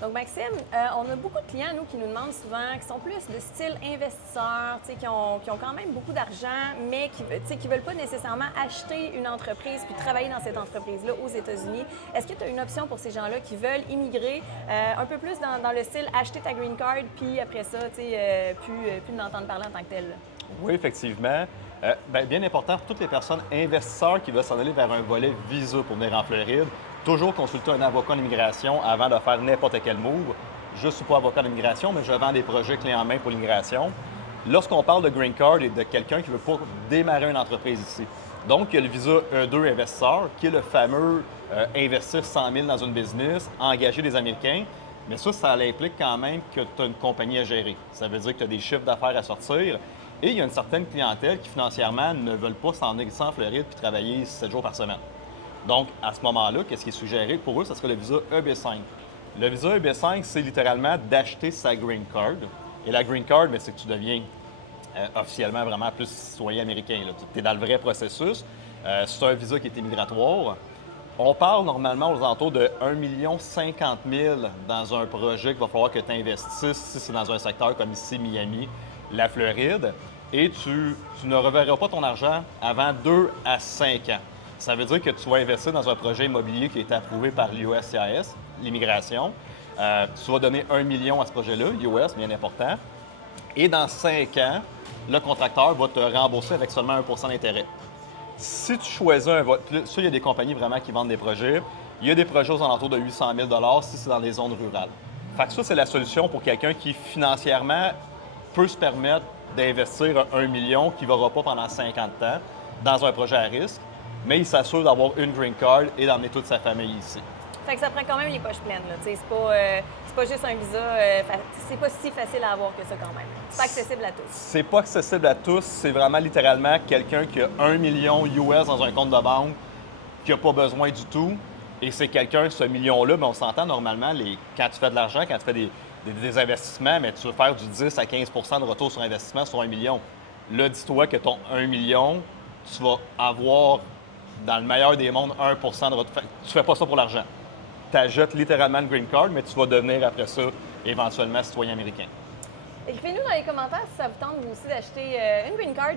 Donc, Maxime, on a beaucoup de clients, nous, qui nous demandent souvent, qui sont plus de style investisseurs, qui ont quand même beaucoup d'argent, mais qui ne veulent pas nécessairement acheter une entreprise puis travailler dans cette entreprise-là aux États-Unis. Est-ce que tu as une option pour ces gens-là qui veulent immigrer un peu plus dans le style acheter ta green card, puis après ça, plus d'entendre parler en tant que tel? Là? Oui, effectivement. Bien important pour toutes les personnes investisseurs qui veulent s'en aller vers un volet visa pour venir en Floride, toujours consulter un avocat d'immigration avant de faire n'importe quel move. Je ne suis pas avocat d'immigration, mais je vends des projets clés en main pour l'immigration. Lorsqu'on parle de green card et de quelqu'un qui veut pas démarrer une entreprise ici, donc il y a le visa E2 investisseur, qui est le fameux investir 100 000 dans une business, engager des Américains. Mais ça implique quand même que tu as une compagnie à gérer. Ça veut dire que tu as des chiffres d'affaires à sortir. Et il y a une certaine clientèle qui, financièrement, ne veulent pas s'en aller ici en Floride puis travailler 7 jours par semaine. Donc, à ce moment-là, qu'est-ce qui est suggéré pour eux? Ce serait le visa EB5. Le visa EB5, c'est littéralement d'acheter sa green card. Et la green card, c'est que tu deviens officiellement vraiment plus citoyen américain. Tu es dans le vrai processus. C'est un visa qui est immigratoire. On parle normalement aux alentours de 1 50 000 dans un projet qu'il va falloir que tu investisses si c'est dans un secteur comme ici, Miami, la Floride, et tu ne reverras pas ton argent avant 2 à 5 ans. Ça veut dire que tu vas investir dans un projet immobilier qui a été approuvé par l'USCIS, l'immigration. Tu vas donner 1 million à ce projet-là, US, bien important. Et dans 5 ans, le contracteur va te rembourser avec seulement 1 % d'intérêt. Si tu choisis un vote, ça, il y a des compagnies vraiment qui vendent des projets. Il y a des projets aux alentours de 800 000 si c'est dans les zones rurales. Fait que ça, c'est la solution pour quelqu'un qui, financièrement, peut se permettre d'investir 1 million qu'il ne verra pas pendant 50 ans dans un projet à risque, mais il s'assure d'avoir une green card et d'emmener toute sa famille ici. Fait que ça prend quand même les poches pleines. C'est pas juste un visa. C'est pas si facile à avoir que ça quand même. C'est pas accessible à tous. C'est pas accessible à tous. C'est vraiment littéralement quelqu'un qui a 1 million US dans un compte de banque qui n'a pas besoin du tout. Et c'est quelqu'un, ce million-là, mais on s'entend normalement, quand tu fais de l'argent, quand tu fais des investissements, mais tu veux faire du 10 à 15 de retour sur investissement sur 1 million. Là, dis-toi que ton 1 million, tu vas avoir, dans le meilleur des mondes, 1 de retour. Tu fais pas ça pour l'argent. Tu achètes littéralement une green card, mais tu vas devenir après ça éventuellement citoyen américain. Écrivez-nous dans les commentaires si ça vous tente vous aussi d'acheter une green card